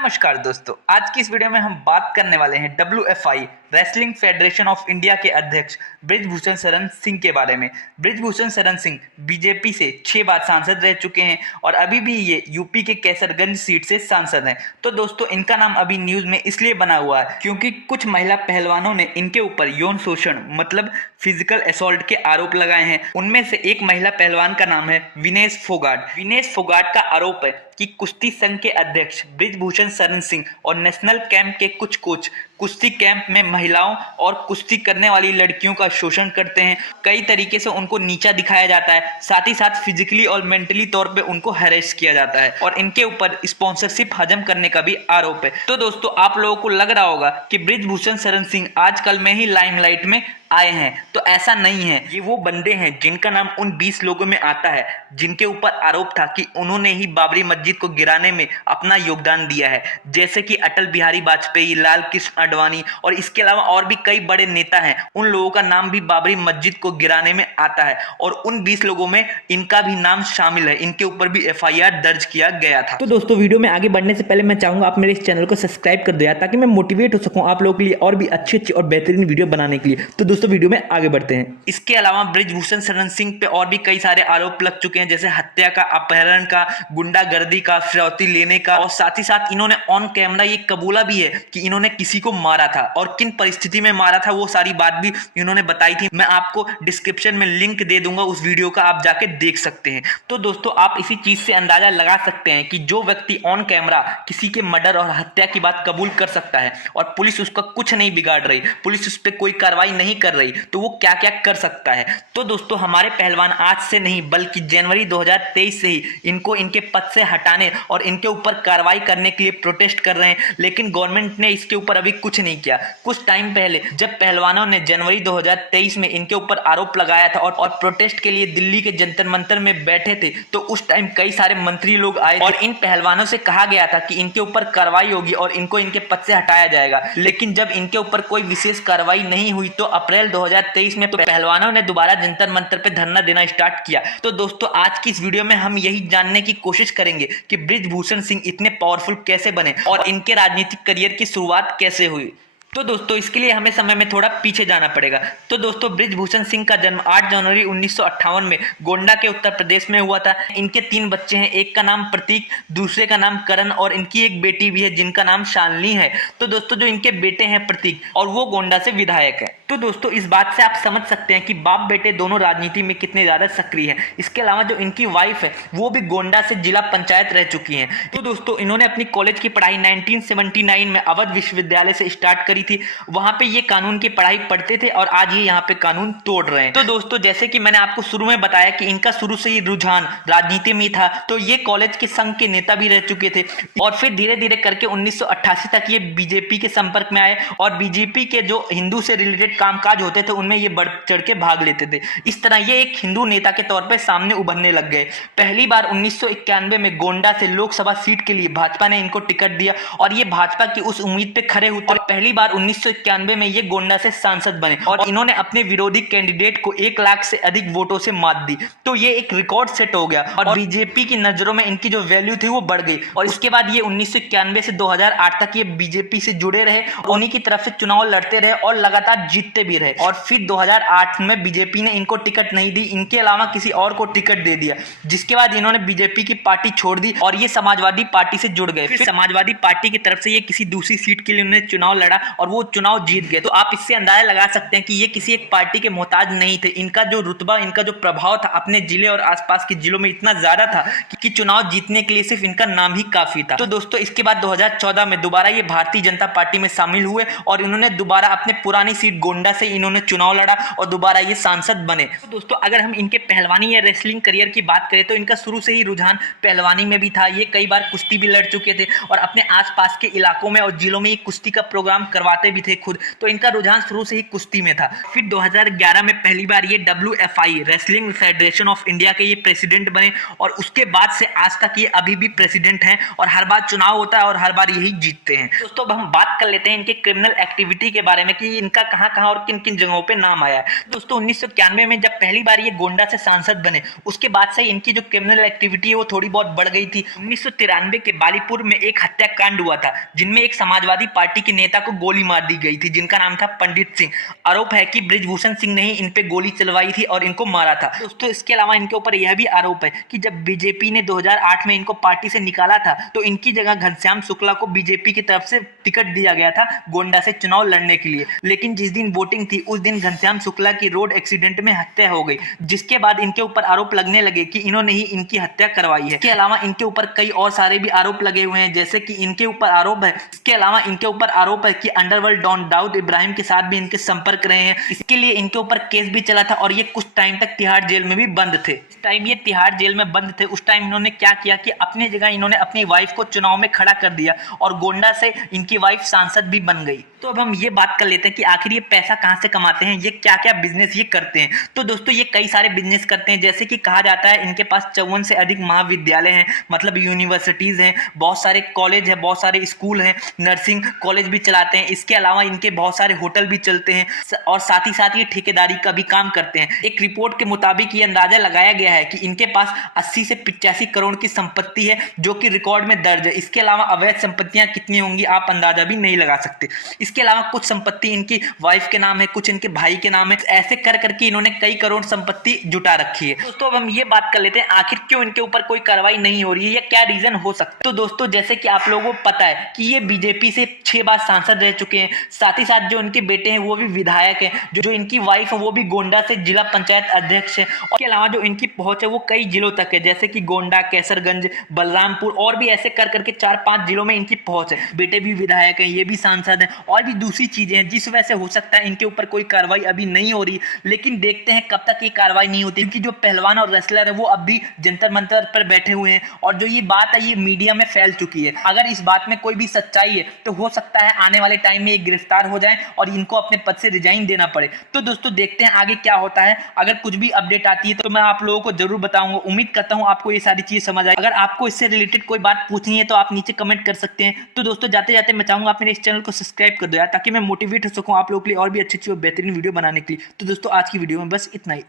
नमस्कार दोस्तों, आज की इस वीडियो में हम बात करने वाले हैं WFI wrestling federation of India के अध्यक्ष बृजभूषण शरण सिंह के बारे में। बृजभूषण शरण सिंह बीजेपी से 6 बार सांसद रह चुके हैं और अभी भी ये यूपी के कैसरगंज सीट से सांसद हैं। तो दोस्तों, इनका नाम अभी न्यूज में इसलिए बना हुआ है क्योंकि कुछ महिला पहलवानों ने इनके ऊपर यौन शोषण मतलब फिजिकल असॉल्ट के आरोप लगाए हैं। उनमें से एक महिला पहलवान का नाम है विनेश फोगाट। विनेश फोगाट का आरोप है कि कुश्ती संघ के अध्यक्ष बृजभूषण शरण सिंह और नेशनल कैंप के कुछ कोच कुश्ती कैंप में महिलाओं और कुश्ती करने वाली लड़कियों का शोषण करते हैं। कई तरीके से उनको नीचा दिखाया जाता है, साथ ही साथ फिजिकली और मेंटली तौर पे उनको हैरेस किया जाता है और इनके ऊपर स्पॉन्सरशिप हजम करने का भी आरोप है। तो दोस्तों, आप लोगों को लग रहा होगा कि बृजभूषण शरण सिंह आजकल में ही लाइमलाइट में आए हैं, तो ऐसा नहीं है। ये वो बंदे हैं जिनका नाम उन 20 लोगों में आता है जिनके ऊपर आरोप था कि उन्होंने ही बाबरी मस्जिद को गिराने में अपना योगदान दिया है, जैसे कि अटल बिहारी वाजपेयी, लाल कृष्ण आडवाणी और इसके अलावा और भी कई बड़े नेता हैं। उन लोगों का नाम भी बाबरी मस्जिद को गिराने में आता है और उन 20 लोगों में इनका भी नाम शामिल है। इनके ऊपर भी FIR दर्ज किया गया था। तो दोस्तों, वीडियो में आगे बढ़ने से पहले मैं चाहूंगा आप मेरे इस चैनल को सब्सक्राइब कर दो यार, ताकि मैं मोटिवेट हो सकूं आप लोगों के लिए और भी अच्छी और बेहतरीन वीडियो बनाने के लिए। तो दोस्तों, वीडियो में आगे बढ़ते हैं। इसके अलावा बृजभूषण शरण सिंह पे और भी कई सारे आरोप लग चुके हैं, जैसे हत्या का, अपहरण का, गुंडागर्दी का, फिरौती लेने का, और साथ ही साथ इन्होंने ऑन कैमरा ये कबूला भी है कि इन्होंने किसी को मारा था और किन परिस्थिति में मारा था, वो सारी बात भी इन्होंने बताई थी। मैं आपको डिस्क्रिप्शन में लिंक दे दूंगा उस वीडियो का, आप जाके देख सकते हैं। तो दोस्तों, आप इसी चीज से अंदाजा लगा सकते हैं कि जो व्यक्ति ऑन कैमरा किसी के मर्डर और हत्या की बात कबूल कर सकता है और पुलिस उसका कुछ नहीं बिगाड़ रही, पुलिस उस पर कोई कार्रवाई नहीं कर रही, तो वो क्या क्या कर सकता है। तो दोस्तों, हमारे पहलवान आज से नहीं बल्कि जनवरी 2023 से ही इनको इनके पद से हटाने और इनके ऊपर कार्रवाई करने के लिए प्रोटेस्ट कर रहे हैं, लेकिन गवर्नमेंट ने इसके ऊपर अभी कुछ नहीं किया। कुछ टाइम पहले जब पहलवानों ने जनवरी 2023 में इनके ऊपर आरोप लगाया था और प्रोटेस्ट के लिए दिल्ली के जंतर मंतर में बैठे थे, तो उस टाइम कई सारे मंत्री लोग आए और इन पहलवानों से कहा गया था कि इनके ऊपर कार्रवाई होगी और इनको इनके पद से हटाया जाएगा। लेकिन जब इनके ऊपर कोई विशेष कार्रवाई नहीं हुई तो अप्रैल 2023 में पहलवानों ने दोबारा जंतर मंतर पे धरना देना स्टार्ट किया। तो दोस्तों, आज की इस वीडियो में हम यही जानने की कोशिश करेंगे कि बृजभूषण सिंह इतने पावरफुल कैसे बने और इनके राजनीतिक करियर की शुरुआत कैसे हुई। तो दोस्तों, इसके लिए हमें समय में थोड़ा पीछे जाना पड़ेगा। तो दोस्तों, बृजभूषण सिंह का जन्म 8 जनवरी 1958 में गोंडा के उत्तर प्रदेश में हुआ था। इनके 3 बच्चे हैं, एक का नाम प्रतीक, दूसरे का नाम करण और इनकी एक बेटी भी है जिनका नाम शालिनी है। तो दोस्तों, जो इनके बेटे हैं प्रतीक, और वो गोंडा से विधायक है। तो दोस्तों, इस बात से आप समझ सकते हैं कि बाप बेटे दोनों राजनीति में कितने ज्यादा सक्रिय हैं। इसके अलावा जो इनकी वाइफ है वो भी गोंडा से जिला पंचायत रह चुकी हैं। तो दोस्तों, इन्होंने अपनी कॉलेज की पढ़ाई 1979 में अवध विश्वविद्यालय से स्टार्ट करी थी। वहां पे ये कानून की पढ़ाई पढ़ते थे और आज ये यहाँ पे कानून तोड़ रहे हैं। तो दोस्तों, जैसे कि मैंने आपको शुरू में बताया कि इनका शुरू से ही रुझान राजनीति में था, तो ये कॉलेज के संघ के नेता भी रह चुके थे और फिर धीरे धीरे करके 1988 तक ये बीजेपी के संपर्क में आए और बीजेपी के जो हिंदू से रिलेटेड कामकाज होते थे उनमें ये बढ़ चढ़ के भाग लेते थे। इस तरह ये एक हिंदू नेता के तौर पर सामने उभरने लग गए। पहली बार 1991 में गोंडा से लोकसभा सीट के लिए भाजपा ने इनको टिकट दिया और ये भाजपा की उस उम्मीद पे खरे उतरे। पहली बार 1991 में ये गोंडा से सांसद बने और इन्होंने अपने विरोधी कैंडिडेट को 1 लाख से अधिक वोटों से मात दी। तो ये एक रिकॉर्ड सेट हो गया और बीजेपी की नजरों में इनकी जो वैल्यू थी वो बढ़ गई। और इसके बाद ये 1991 से 2008 तक ये बीजेपी से जुड़े रहे, उन्हीं की तरफ से चुनाव लड़ते रहे और लगातार जीतते भी रहे। और फिर 2008 में बीजेपी ने इनको टिकट नहीं दी, इनके अलावा किसी और को टिकट दे दिया, जिसके बाद इन्होंने बीजेपी की पार्टी छोड़ दी और ये समाजवादी पार्टी से जुड़ गए। फिर समाजवादी पार्टी की तरफ से ये किसी दूसरी सीट के लिए उन्होंने चुनाव लड़ा और वो चुनाव जीत गए। तो आप इससे अंदाजा लगा सकते हैं कि ये किसी एक पार्टी के मोहताज नहीं थे। इनका जो रुतबा, इनका जो प्रभाव था अपने जिले और आसपास के जिलों में इतना ज्यादा था कि चुनाव जीतने के लिए सिर्फ इनका नाम ही काफी था। तो दोस्तों, इसके बाद 2014 में दोबारा ये भारतीय जनता पार्टी में शामिल हुए और इन्होंने दोबारा अपने पुरानी सीट गोंडा से इन्होंने चुनाव लड़ा और दोबारा ये सांसद बने। तो दोस्तों, अगर हम इनके पहलवानी या रेसलिंग करियर की बात करें तो इनका शुरू से ही रुझान पहलवानी में भी था। ये कई बार कुश्ती भी लड़ चुके थे और अपने आसपास के इलाकों में और जिलों में ये कुश्ती का प्रोग्राम करवाते भी थे खुद। तो इनका रुझान शुरू से ही कुश्ती में था। फिर 2011 में पहली बार ये WFI wrestling federation of India के ये प्रेसिडेंट बने और उसके बाद से आज तक ये अभी भी प्रेसिडेंट हैं और हर बार चुनाव होता है और हर बार यही जीतते हैं। दोस्तों, अब हम बात कर लेते हैं इनके क्रिमिनल एक्टिविटी के बारे में कि इनका कहां-कहां और किन किन जगहों पे नाम आया है। दोस्तों 1991 में जब पहली बार ये गोंडा से सांसद बने, उसके बाद से इनकी जो क्रिमिनल एक्टिविटी है वो थोड़ी बहुत बढ़ गई थी। 1993 के बालीपुर में एक हत्याकांड हुआ था जिनमें एक समाजवादी पार्टी के नेता को गोली मार दी गई थी जिनका नाम था पंडित सिंह। आरोप है कि बृजभूषण सिंह ने ही इन पे गोली चलवाई थी और इनको मारा था। दोस्तों इसके अलावा इनके ऊपर यह भी आरोप है कि जब बीजेपी ने 2008 में इनको पार्टी से निकाला था तो इनकी जगह घनश्याम शुक्ला को बीजेपी की तरफ से टिकट दिया गया था गोंडा से चुनाव लड़ने के लिए। लेकिन जिस दिन वोटिंग थी उस दिन घनश्याम शुक्ला की रोड एक्सीडेंट में हत्या हो गई, जिसके बाद इनके ऊपर आरोप लगने लगे कि इन्होंने ही इनकी हत्या करवाई है। इसके अलावा इनके ऊपर कई और सारे भी आरोप लगे हुए हैं, जैसे कि इनके ऊपर आरोप है कि अंडरवर्ल्ड डॉन दाऊद इब्राहिम के साथ भी इनके संपर्क रहे हैं। इसके लिए इनके ऊपर केस भी चला था और ये कुछ टाइम तक तिहाड़ जेल में भी बंद थे। इस टाइम ये तिहाड़ जेल में बंद थे उस टाइम इन्होंने क्या किया कि अपनी जगह इन्होंने अपनी वाइफ को चुनाव में खड़ा कर दिया और गोंडा से इनकी वाइफ सांसद भी बन गई। तो अब हम ये बात कर लेते हैं कि आखिर ये पैसा कहाँ से कमाते हैं, ये क्या क्या बिजनेस ये करते हैं। तो दोस्तों ये कई सारे बिजनेस करते हैं, जैसे कि कहा जाता है इनके पास 54 से अधिक महाविद्यालय हैं, मतलब यूनिवर्सिटीज हैं, बहुत सारे कॉलेज हैं, बहुत सारे स्कूल हैं, नर्सिंग कॉलेज भी चलाते हैं। इसके अलावा इनके बहुत सारे होटल भी चलते हैं और साथ ही साथ ये ठेकेदारी का भी काम करते हैं। एक रिपोर्ट के मुताबिक ये अंदाजा लगाया गया है कि इनके पास 80 से 85 करोड़ की संपत्ति है जो कि रिकॉर्ड में दर्ज है। इसके अलावा अवैध संपत्तियां कितनी होंगी आप अंदाजा भी नहीं लगा सकते। इसके अलावा कुछ संपत्ति इनकी वाइफ के नाम है, कुछ इनके भाई के नाम है। ऐसे कर करके इन्होंने कई करोड़ संपत्ति जुटा रखी है। दोस्तों अब हम ये बात कर लेते हैं आखिर क्यों इनके ऊपर कोई कार्रवाई नहीं हो रही है या क्या रीजन हो सकता है। तो दोस्तों जैसे कि आप लोगों को पता है कि ये बीजेपी से 6 बार सांसद रह चुके हैं, साथ ही साथ जो इनके बेटे हैं वो भी विधायक हैं, जो इनकी वाइफ है वो भी गोंडा से जिला पंचायत अध्यक्ष है। और इसके अलावा जो इनकी पहुंच है वो कई जिलों तक है, जैसे कि गोंडा, कैसरगंज, बलरामपुर और भी ऐसे कर करके 4-5 जिलों में इनकी पहुंच है। बेटे भी विधायक हैं, ये भी सांसद हैं और भी दूसरी चीजें हैं, जिस वजह से हो सकता है इनके ऊपर कोई कार्रवाई अभी नहीं हो रही। लेकिन देखते हैं कब तक ये कार्रवाई नहीं होती, क्योंकि जो पहलवान और रेसलर है वो अब भी जंतर मंतर पर बैठे हुए हैं और जो ये बात है ये मीडिया में फैल चुकी है। अगर इस बात में कोई भी सच्चाई है तो हो सकता है आने वाले टाइम में ये गिरफ्तार हो जाए और इनको अपने पद से रिजाइन देना पड़े। तो दोस्तों देखते हैं आगे क्या होता है। अगर कुछ भी अपडेट आती है तो मैं आप लोगों को जरूर बताऊंगा। उम्मीद करता हूं आपको ये सारी चीज समझ आए। अगर आपको इससे रिलेटेड कोई बात पूछनी है तो आप नीचे कमेंट कर सकते हैं। तो दोस्तों जाते जाते मैं चाहूंगा आप मेरे इस चैनल को सब्सक्राइब कर दो यार, ताकि मैं मोटिवेट हो सकूं आप लोगों के लिए और भी अच्छी और बेहतरीन वीडियो बनाने के लिए। तो दोस्तों आज की वीडियो में बस इतना ही।